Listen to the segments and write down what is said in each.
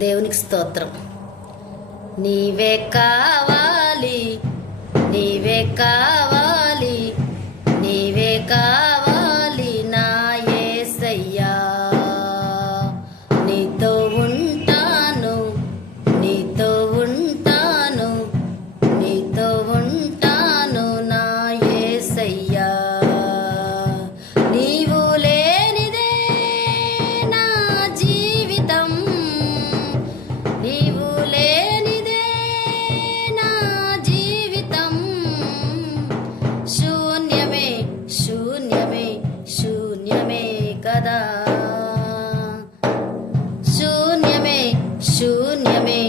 దేవునికి స్తోత్రం. నీవే కావాలి, నీవే కావాలి, నీవే కావాలి నా యేసయ్యా. నీతో ఉంటాను, నీతో ఉంటాను, నీతో ఉంటాను నా యేసయ్యా. నీవు లేనిదే నా జీవితం, నీవు లేనిదే నా జీవితం శూన్యమే, శూన్యమే, శూన్యమే కదా. శూన్యమే, శూన్యమే,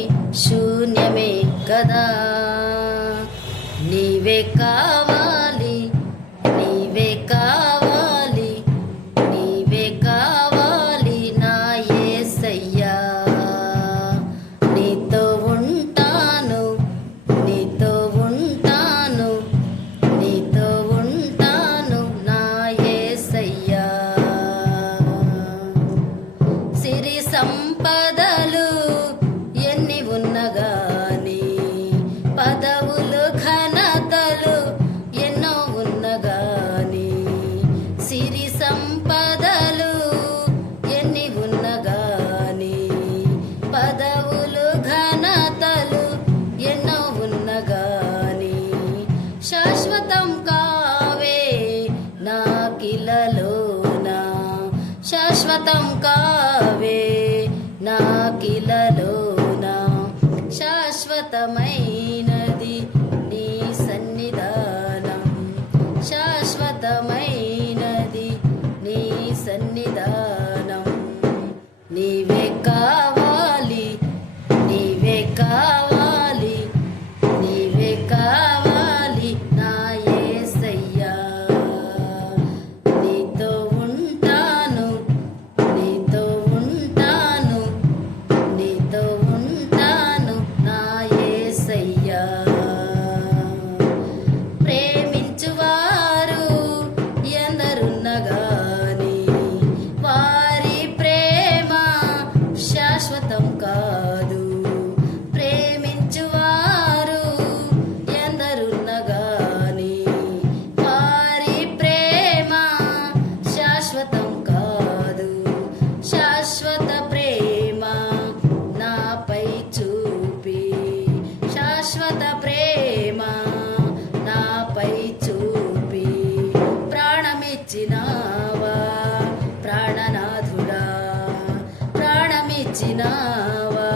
శూన్యమే కదా. నీవే కావాలి, నీవే కావాలి, నీవే కావాలి నా యేసయ్యా. నీతో ఉంటాను, నీతో ఉంటాను, నీతో ఉంటాను నా యేసయ్యా. సిరి సంపదలు ఎన్ని ఉన్నగాని, పదవులు ఘనతలు ఎన్నో ఉన్నగాని, సిరి సంపదలు ఎన్ని ఉన్నగాని, పదవులు ఘనతలు ఎన్నో ఉన్నగాని, శాశ్వతం కావే నా కిలలోనా, శాశ్వతం కావే నా కిలలోనా. శాశ్వతమైనది నీ సన్నిధానం, శాశ్వతమైనది నీ సన్నిధానం. నీవే కావాలి, నీవే కావాలి, నీవే కావాలి నా యేసయ్యా. నీతో ఉంటాను, నీతో ఉంటాను, నీతో ఉంటాను నా యేసయ్యా. ప్రేమించువారు ఎందరున్నగాని, వారి ప్రేమ శాశ్వతం కాదు. ప్రేమించువారు ఎందరున్నగాని, వారి ప్రేమ శాశ్వతం కాదు. శాశ్వత ప్రేమ నాపై చూపి, శాశ్వత ప్రేమ నాపై చూపి, ప్రాణమిచ్చినావా ప్రాణనాథుడా, ప్రాణమిచ్చినావా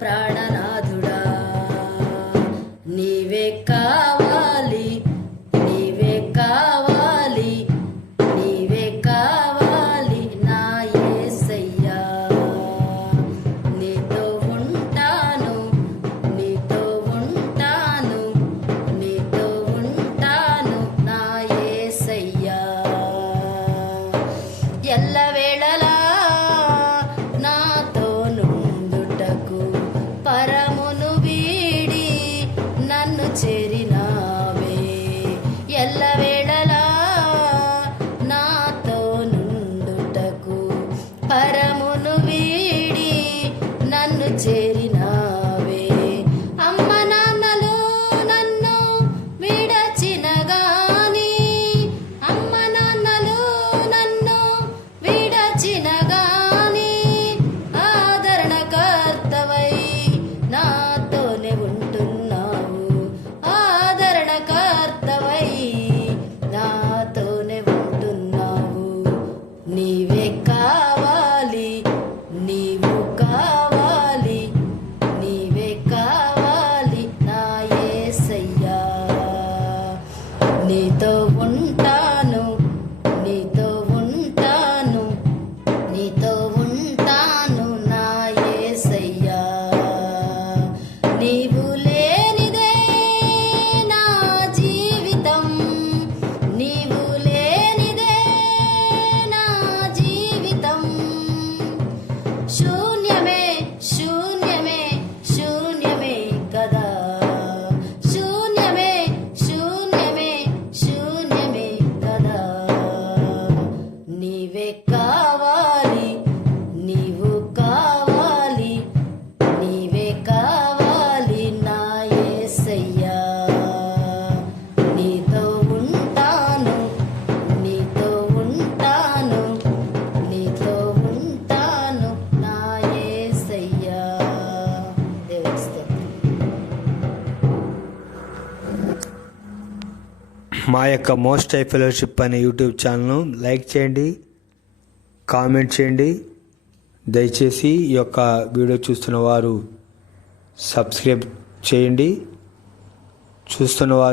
ప్రాణనాథుడా. నీవే కావాలి, నీవే కావాలి, నీవే కావాలి నా యేసయ్యా. నీతో ఉంటాను, నీతో ఉంటాను, నీతో ఉంటాను నా యేసయ్యా. ఎల్లవేళలా నాతో నుండుటకు పరమును వీడి నన్ను చేరినావే. ఎల్లవేళలా నాతో నుండుటకు పరమును వీడి నన్ను చేరినావే. అమ్మ నాన్నలు నన్ను విడచిన గాని, అమ్మ నాన్నలు నన్ను విడచిన గాని, ఆదరణకర్తవై నాతోనే ఉంటున్నావు, ఆదరణకర్తవై నాతోనే ఉంటున్నావు. నీవే కావాలి, నీవు కావాలి, నీవే కావాలి నా యేసయ్యా. నీతో ఉంటాను, నీతో ఉంటాను, నీతో ఉంటాను నా యేసయ్యా. నీవు లేనిదే నా జీవితం, నీవు లేనిదే నా జీవితం శూన్యమే, శూన్యమే, శూన్యమే కదా. శూన్యమే, శూన్యమే, శూన్యమే కదా. నీవే కావాలి, మా యొక్క మోస్ట్ హై ఫెలోషిప్ అనే యూట్యూబ్ ఛానల్ను లైక్ చేయండి, కామెంట్ చేయండి. దయచేసి ఈ యొక్క వీడియో చూస్తున్న వారు సబ్స్క్రైబ్ చేయండి.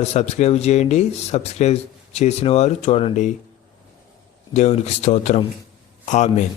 సబ్స్క్రైబ్ చేయండి. సబ్స్క్రైబ్ చేసిన వారు చూడండి. దేవునికి స్తోత్రం. ఆమేన్.